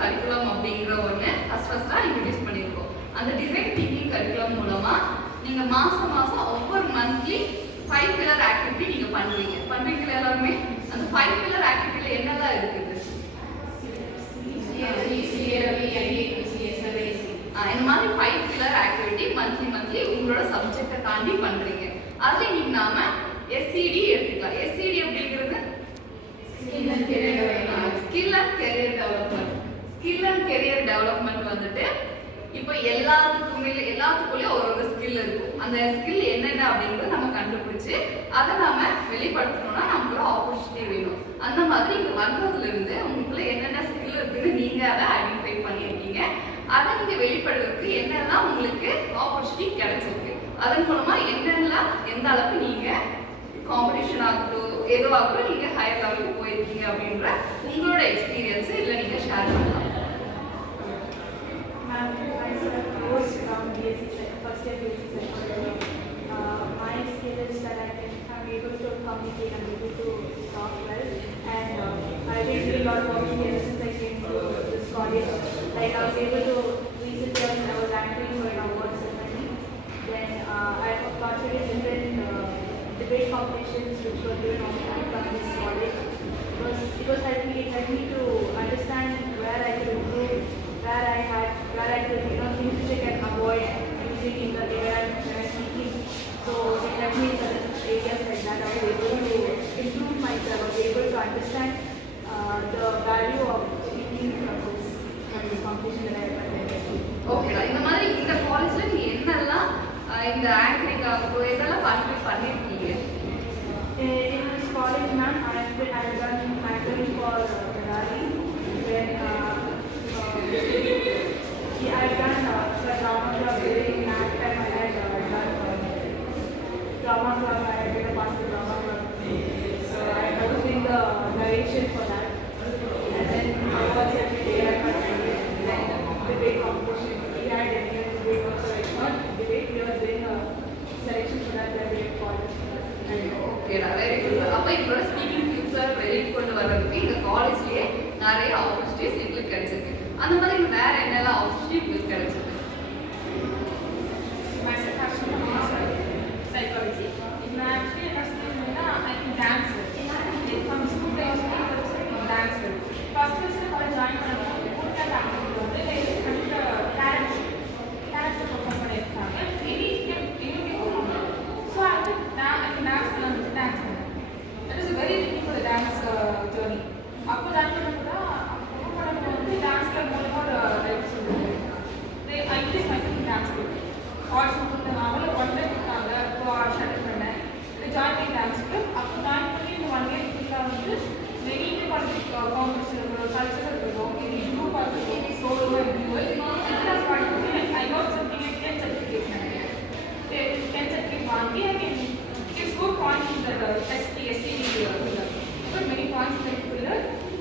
Curriculum அப்படிங்கிற ஒன்று ஃபர்ஸ்ட்டாக introduce பண்ணியிருக்கோம். அந்த டிசைன் திங்கிங் கரிக்குலம் மூலமாக நீங்கள் மாதம் ஒவ்வொரு மந்த்லி 5 பில்லர் ஆக்டிவிட்டி நீங்கள் பண்ணுவீங்களா எல்லாருமே? அந்த 5 பில்லர் ஆக்டிவிட்டியில் என்னெல்லாம் இருக்குது? இந்த மாதிரி 5 பில்லர் ஆக்டிவிட்டி மந்த்லி உங்களோட சப்ஜெக்டை தாண்டி பண்ணுறீங்க. அதில் இன்னைக்கு நாம எஸ்சிடி எடுத்துக்கலாம். எஸ்சிடி அப்படிங்கிறது ஸ்கில் அண்ட் கெரியர் டெவலப்மெண்ட் வந்துட்டு இப்போ எல்லாத்துக்குள்ளேயும் ஒரு ஸ்கில் இருக்கும். அந்த ஸ்கில் என்னென்ன அப்படிங்கிறத நம்ம கண்டுபிடிச்சு அதை நாம வெளிப்படுத்தணும்னா நமக்கு ஒரு ஆப்பர்ச்சுனிட்டி வேணும். அந்த மாதிரி இங்கே வந்ததுல இருந்து உங்களுக்குள்ள என்னென்ன ஸ்கில் இருக்குன்னு நீங்க அதை ஐடென்டிஃபை பண்ணியிருக்கீங்க. அதை நீங்க வெளிப்படுறதுக்கு என்னெல்லாம் உங்களுக்கு ஆப்பர்ச்சுனிட்டி கிடைச்சிருக்கு, அதன் மூலமா என்னெல்லாம் எந்த அளவுக்கு நீங்க காம்படிஷன் ஆகட்டும் எதுவாகட்டும் நீங்க ஹையர் லெவலுக்கு போயிருக்கீங்க அப்படின்ற உங்களோட எக்ஸ்பீரியன்ஸ் இல்லை நீங்க ஷேர் பண்ணலாம். My skill is that I'm able to communicate, I'm able to talk well, and I did really a lot of work here since I came to this college. Like I was able to recently I was acting for an award ceremony. Then I participated in different debate competitions which were given on from this college. It was helped me to understand where I could improve, where I could things which I can avoid using in the air when I'm speaking. So it helped me in certain areas like that. I was able to improve myself. I was able to understand the value of speaking from this competition that I attended. Okay, இந்த மாதிரி இந்த காலேஜ்ல நீங்க என்னெல்லாம் இந்த anchoring ஆகட்டும் இதெல்லாம் participate பண்ணிருக்கீங்க? In this college, ma'am, I have done anchoring for Ferrari. Then I have done the drama club during that time. I had done drama club. I had been a part of the drama club. So I was doing the narration for that. And then awards every day I participated. Then debate competition. We had a debate also. It's not debate. We were doing a selection for that debate college. ஓகேடா, very good. அப்போ இவரோட speaking ஸ்கில்ஸை வெளிக்கொண்டு வர்றதுக்கு இந்த காலேஜ்லேயே நிறைய opportunities எங்களுக்கு கிடைச்சிருக்கு. அந்த மாதிரி வேற என்னெல்லாம் ஆப்பர்ச்சுனிட்டி உங்களுக்கு கிடைச்சிருக்கு? Psychology. Now actually I can dance. From school days I dance. First college join பண்ணது கூட்டல் ஆக்டிவிட்டி வந்து கேரக்டர் பெர்ஃபார்ம் பண்ணிருக்காங்க. So I can dance dance. That is very tricky for the dance journey. அப்போ தான் வந்து டான்ஸ்ல மூலமா லைஃப் சொல்லுவாங்க. I increase myself in dance group. Audition கொடுத்தாங்க, அவங்கள கான்டாக்ட் பண்ணாங்க. அப்போ ஷட்டில் பண்ணேன். ஜாயின் பண்ணி டான்ஸ் குரூப். அப்போ ஜாயின் பண்ணி இந்த 1 year ஃபுல்லாக வந்து வெளியே காம்படிஷன் இருக்கணும், கல்ச்சரல் இருக்கணும், இது குரூப்பாக இருக்கணும், சோலோ இண்டிவிஜுவல் இதெல்லாம் ஸ்டார்ட் பண்ணி I got something like 10 certificates நினைக்கிறேன். 10 certificate வாங்கி I can give good points in the SPSC pillar. But many points in the pillar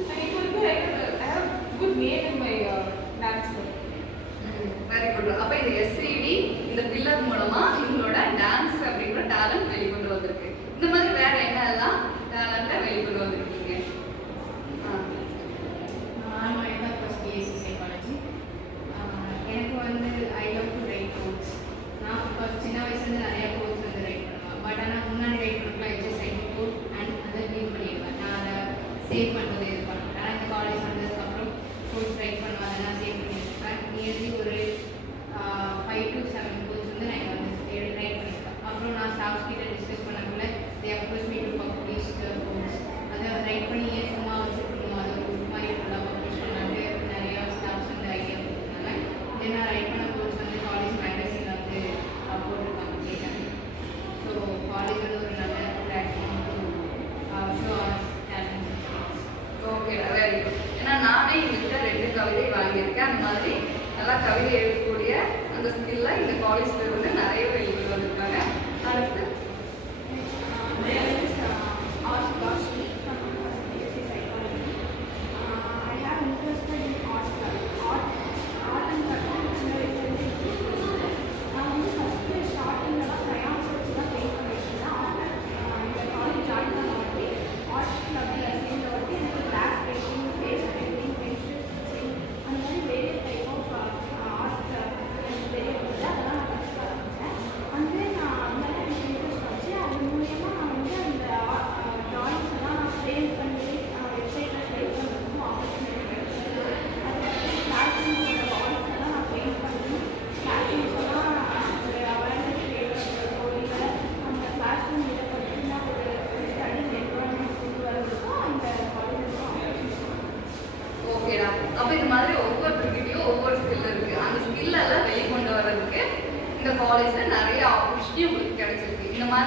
and it will be like I have good name in my dance group. Very good. அப்போ இந்த SCD இந்த pillar மூலமா இவங்களோட dance அப்படிங்கிற talent வெளிக்கொண்டு வந்திருக்கு. இந்த மாதிரி வேற என்னெல்லாம் டேலண்ட்டை வெளிக்கொண்டு வந்திருக்கீங்க? நான் மைதா ஃபர்ஸ்ட் பிஎஸ்சி சைக்காலஜி. எனக்கு வந்து I love to write codes. நான் ஃபர்ஸ்ட் சின்ன வயசுலேருந்து நிறைய கோட்ஸ் வந்து ரைட் பண்ணுவேன். பட் ஆனால் முன்னாடி ரைட் பண்ணலாம் I just write code and அதை லீவ் பண்ணிடுவேன். நான் அதை சேவ் பண்ணுறது இது பண்ணுவேன். ஆனால் இந்த காலேஜ் வந்ததுக்கப்புறம் கோட்ஸ் ரைட் பண்ணுவேன், அதை நான் சேவ் பண்ணியிருப்பேன். நியர்லி ஒரு 5 to 7 கோட்ஸ் வந்து நான் வந்து ரைட் பண்ணியிருப்பேன். அப்புறம் நான் ஸ்டாஃப்ஸ் கிட்ட டிஸ்கஸ் பண்ணக்குள்ள they approach me to publish the quotes. அதை ரைட் பண்ணி ஏன் சும்மா வச்சுருக்கணும், அதை ஒரு மாதிரி ஃபுல்லாக பப்ளிஷ் பண்ணாட்டு நிறையா ஸ்டாஃப்ஸ் வந்து ஐடியா கொடுத்தாங்க. தென் நான் ரைட் பண்ண கோட்ஸ் வந்து காலேஜ் மேகசினில் வந்து போட்டிருக்காங்க கேட்டாங்க. ஸோ காலேஜ் வந்து ஒரு நல்ல platform to show our talent. Okay, very good. ஏன்னா நானே எங்ககிட்ட 2 கவிதை வாங்கியிருக்கேன். அந்த மாதிரி நல்லா கவிதை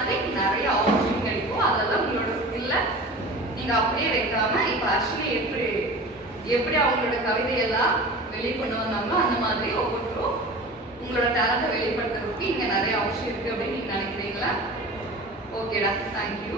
மாதிரி நிறைய ஆப்ஷன் கிடைக்கும். அதெல்லாம் உங்களோட ஸ்கில்ல நீங்க அப்படியே வைக்காம இப்போ ஆக்சுவலி எப்படி அவங்களோட கவிதையெல்லாம் வெளிக்கொண்டு வந்தாங்களோ அந்த மாதிரி ஒவ்வொருத்தரும் உங்களோட டேலண்ட்டை வெளிப்படுத்துறதுக்கு இங்கே நிறைய ஆப்ஷன் இருக்கு அப்படின்னு நீங்க நினைக்கிறீங்களா? ஓகேடா, தேங்க்யூ.